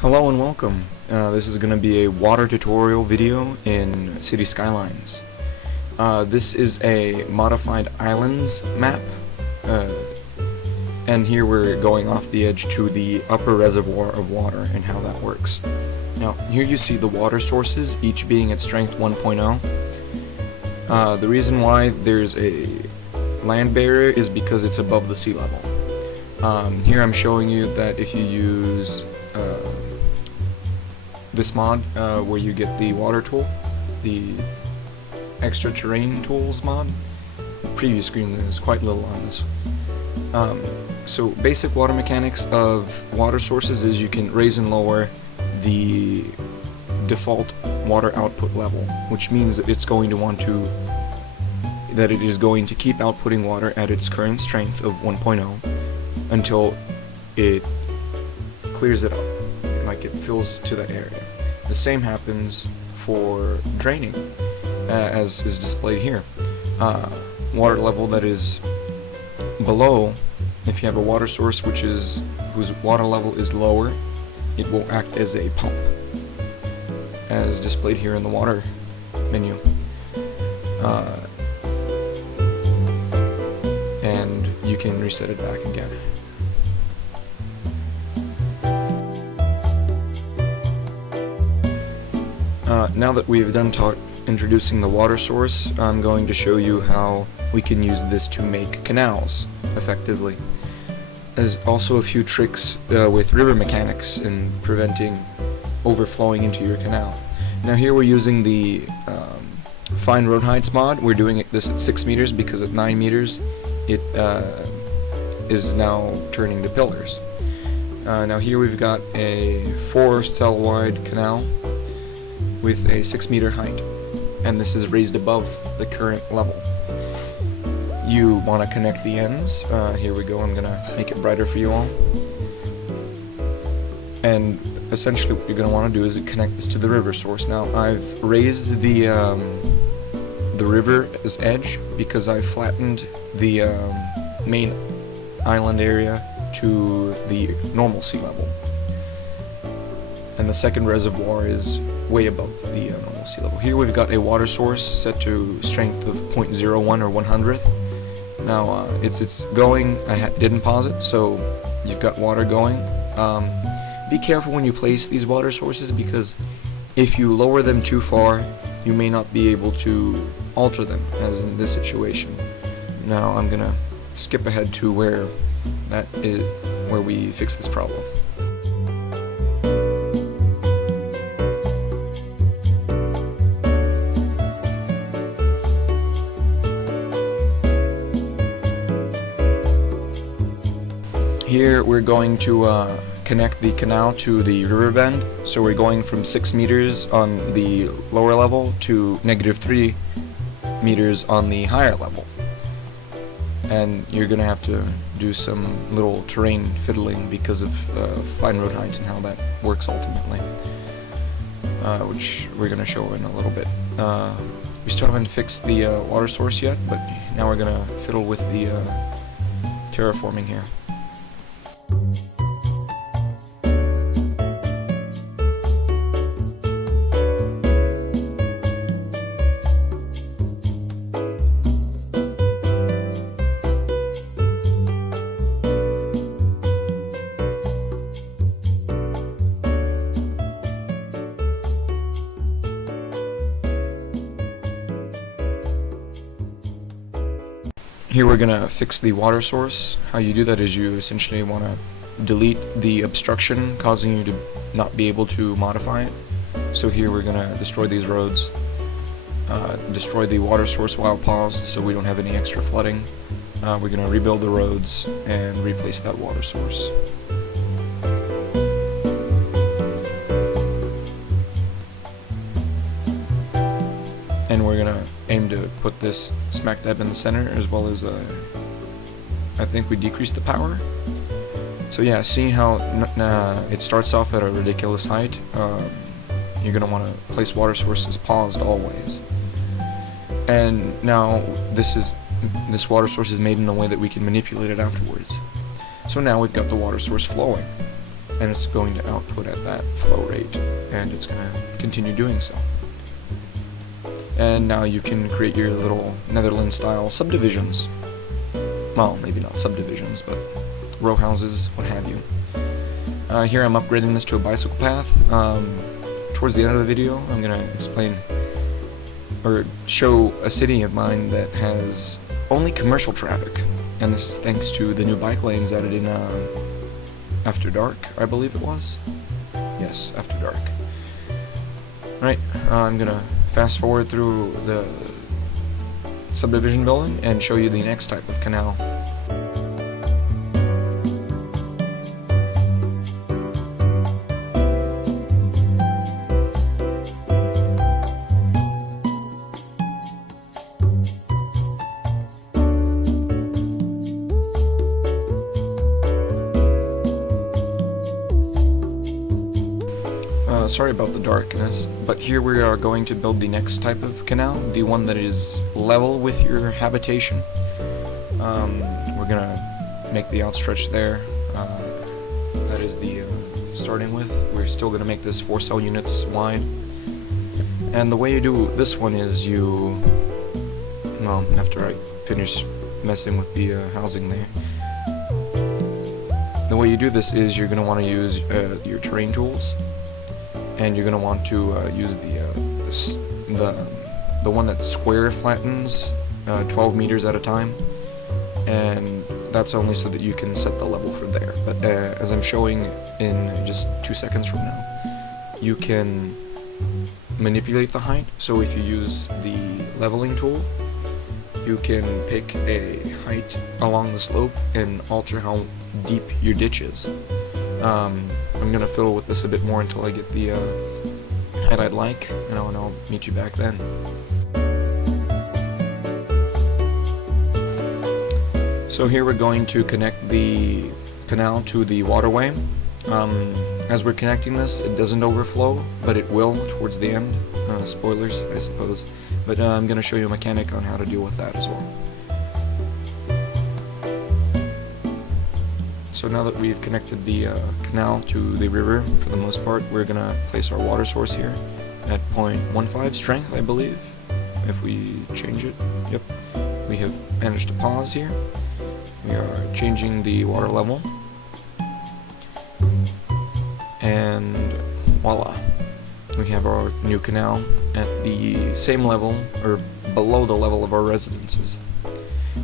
Hello and welcome. This is going to be a water tutorial video in City Skylines. This is a modified islands map, and here we're going off the edge to the upper reservoir of water and how that works. Now, here you see the water sources, each being at strength 1.0. The reason why there's a land barrier is because it's above the sea level. Here I'm showing you that if you use this mod where you get the water tool, the extra terrain tools mod. The previous screen is quite little on this. So basic water mechanics of water sources is you can raise and lower the default water output level, which means that it is going to keep outputting water at its current strength of 1.0 until it clears it up, like it fills to that area. The same happens for draining, as is displayed here. Water level that is below, if you have a water source whose water level is lower, it will act as a pump, as displayed here in the water menu. And you can reset it back again. Now that we've done introducing the water source, I'm going to show you how we can use this to make canals effectively. There's also a few tricks with river mechanics in preventing overflowing into your canal. Now here we're using the fine road heights mod. We're doing this at 6 meters because at 9 meters it is now turning to pillars. Now here we've got a 4-cell wide canal with a 6-meter height, and this is raised above the current level. You want to connect the ends. Here we go. I'm gonna make it brighter for you all. And essentially what you're gonna want to do is connect this to the river source. Now I've raised the river's edge because I flattened the main island area to the normal sea level, and the second reservoir is way above the normal sea level. Here we've got a water source set to strength of 0.01 or 100th. Now it's going. I didn't pause it, so you've got water going. Be careful when you place these water sources, because if you lower them too far, you may not be able to alter them, as in this situation. Now I'm gonna skip ahead to where we fix this problem. Here we're going to connect the canal to the river bend, so we're going from 6 meters on the lower level to -3 meters on the higher level. And you're going to have to do some little terrain fiddling because of fine road heights and how that works ultimately, which we're going to show in a little bit. We still haven't fixed the water source yet, but now we're going to fiddle with the terraforming here. Here we're going to fix the water source. How you do that is you essentially want to delete the obstruction causing you to not be able to modify it. So here we're going to destroy these roads, destroy the water source while paused so we don't have any extra flooding. We're going to rebuild the roads and replace that water source. And we're going to aim to put this smack dab in the center, as well as I think we decreased the power. So yeah, seeing how it starts off at a ridiculous height, you're going to want to place water sources paused always. And now this water source is made in a way that we can manipulate it afterwards. So now we've got the water source flowing. and it's going to output at that flow rate, and it's going to continue doing so. And now you can create your little Netherlands-style subdivisions. Well, maybe not subdivisions, but row houses, what have you. Here I'm upgrading this to a bicycle path. Towards the end of the video, I'm going to explain or show a city of mine that has only commercial traffic, and this is thanks to the new bike lanes added in After Dark, I believe it was. Yes, After Dark. Alright, I'm gonna fast forward through the subdivision building and show you the next type of canal. Sorry about the darkness, but here we are going to build the next type of canal, the one that is level with your habitation. We're gonna make the outstretch there. That is the starting with. We're still gonna make this 4 cell units wide. And the way you do this one is you, well, after I finish messing with the housing there, the way you do this is you're gonna want to use your terrain tools. And you're gonna want to use the one that square flattens 12 meters at a time, and that's only so that you can set the level for there. But as I'm showing in just 2 seconds from now, you can manipulate the height. So if you use the leveling tool, you can pick a height along the slope and alter how deep your ditch is. I'm gonna fiddle with this a bit more until I get the height I'd like, and I'll meet you back then. So here we're going to connect the canal to the waterway. As we're connecting this, it doesn't overflow, but it will towards the end. Spoilers, I suppose. But I'm gonna show you a mechanic on how to deal with that as well. So now that we've connected the canal to the river, for the most part, we're going to place our water source here at 0.15 strength, I believe, if we change it. Yep. We have managed to pause here. We are changing the water level. And voila. We have our new canal at the same level, or below the level of our residences.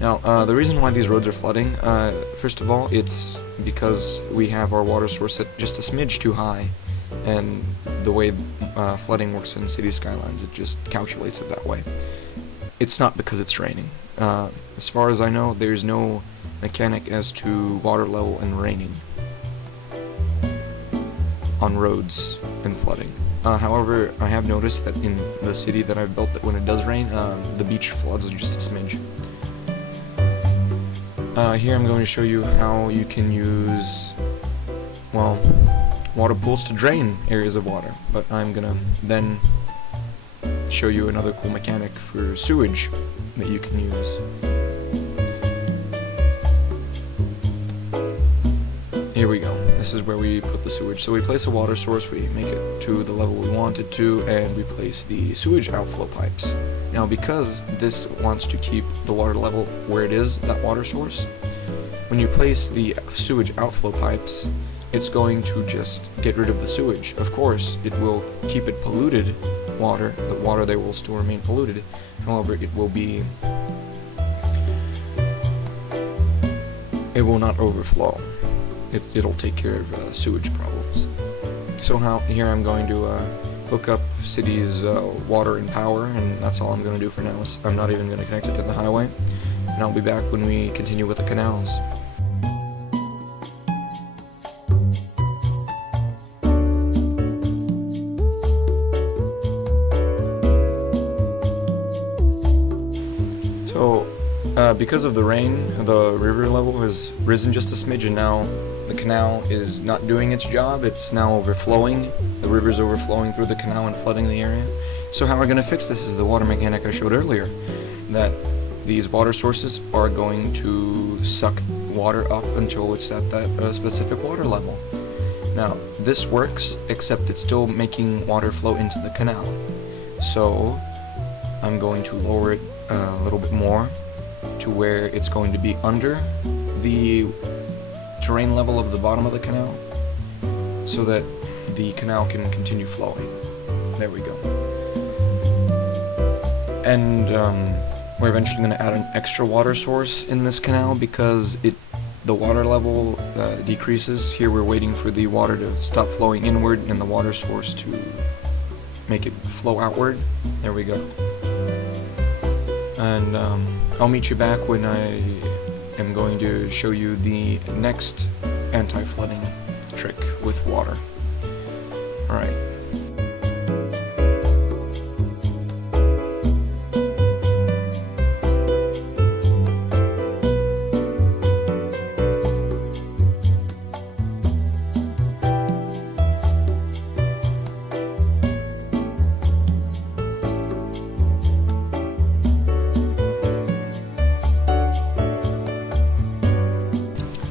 Now, the reason why these roads are flooding, first of all, it's because we have our water source at just a smidge too high, and the way flooding works in city skylines, it just calculates it that way. It's not because it's raining. As far as I know, there's no mechanic as to water level and raining on roads and flooding. However, I have noticed that in the city that I've built, that when it does rain, the beach floods just a smidge. Here I'm going to show you how you can use, well, water pools to drain areas of water, but I'm gonna then show you another cool mechanic for sewage that you can use. Here we go. This is where we put the sewage. So we place a water source, we make it to the level we want it to, and we place the sewage outflow pipes. Now, because this wants to keep the water level where it is, that water source, when you place the sewage outflow pipes, it's going to just get rid of the sewage. Of course, it will keep it polluted water. The water there will still remain polluted. However, it will not overflow. It'll take care of sewage problems. So here I'm going to hook up city's water and power, and that's all I'm going to do for now. I'm not even going to connect it to the highway, and I'll be back when we continue with the canals. So, because of the rain, the river level has risen just a smidge, and now the canal is not doing its job. It's now overflowing. The river's overflowing through the canal and flooding the area. So how we're going to fix this is the water mechanic I showed earlier, that these water sources are going to suck water up until it's at that specific water level. Now, this works, except it's still making water flow into the canal. So, I'm going to lower it a little bit more to where it's going to be under the terrain level of the bottom of the canal, so that the canal can continue flowing. There we go. And we're eventually going to add an extra water source in this canal because the water level decreases. Here we're waiting for the water to stop flowing inward and the water source to make it flow outward. There we go. And I'll meet you back when I am going to show you the next anti-flooding trick with water. Alright.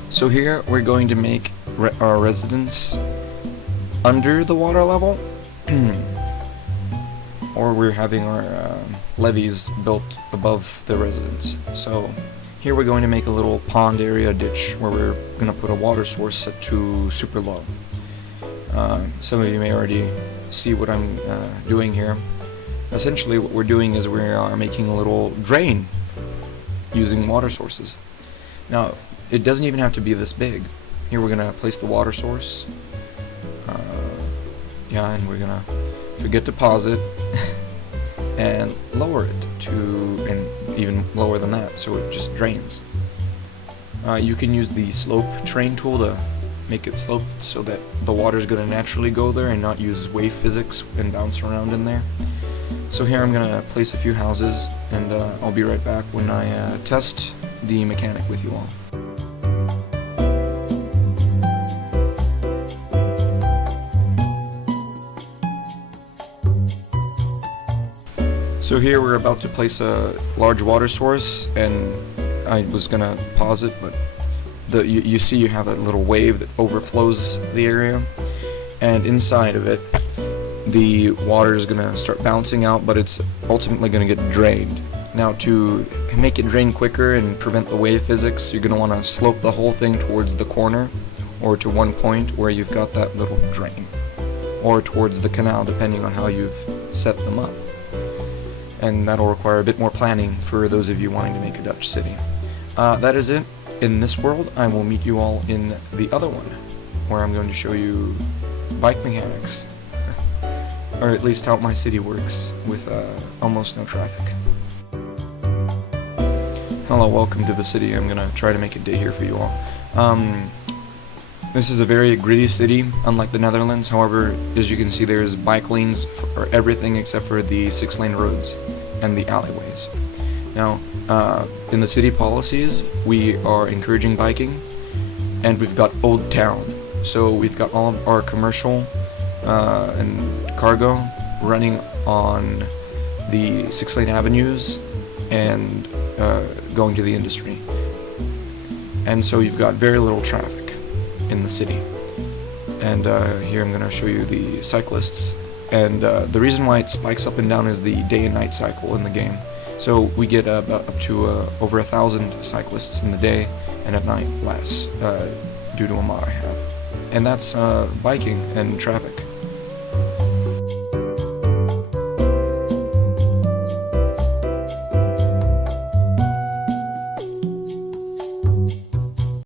So here we're going to make our residence under the water level, or we're having our levees built above the residence. So here we're going to make a little pond area ditch where we're going to put a water source set to super low. Some of you may already see what I'm doing here. Essentially what we're doing is we are making a little drain using water sources. Now, it doesn't even have to be this big. Here we're gonna place the water source. And we're gonna forget to pause it and lower it to, and even lower than that, so it just drains. You can use the slope train tool to make it sloped so that the water's gonna naturally go there and not use wave physics and bounce around in there. So here I'm gonna place a few houses, and I'll be right back when I test the mechanic with you all. So here we're about to place a large water source, and I was gonna pause it, but you see you have a little wave that overflows the area, and inside of it the water is gonna start bouncing out, but it's ultimately gonna get drained. Now, to make it drain quicker and prevent the wave physics, you're gonna want to slope the whole thing towards the corner, or to one point where you've got that little drain, or towards the canal, depending on how you've set them up. And that'll require a bit more planning for those of you wanting to make a Dutch city. That is it in this world. I will meet you all in the other one, where I'm going to show you bike mechanics, or at least how my city works with almost no traffic. Hello, welcome to the city. I'm gonna try to make a day here for you all. This is a very gritty city, unlike the Netherlands. However, as you can see, there's bike lanes for everything except for the 6-lane roads and the alleyways. Now, in the city policies, we are encouraging biking, and we've got Old Town. So we've got all of our commercial and cargo running on the 6-lane avenues and going to the industry. And so you've got very little traffic in the city. And here I'm going to show you the cyclists. And the reason why it spikes up and down is the day and night cycle in the game. So we get about up to over 1,000 cyclists in the day, and at night less, due to a mod I have. And that's biking and traffic.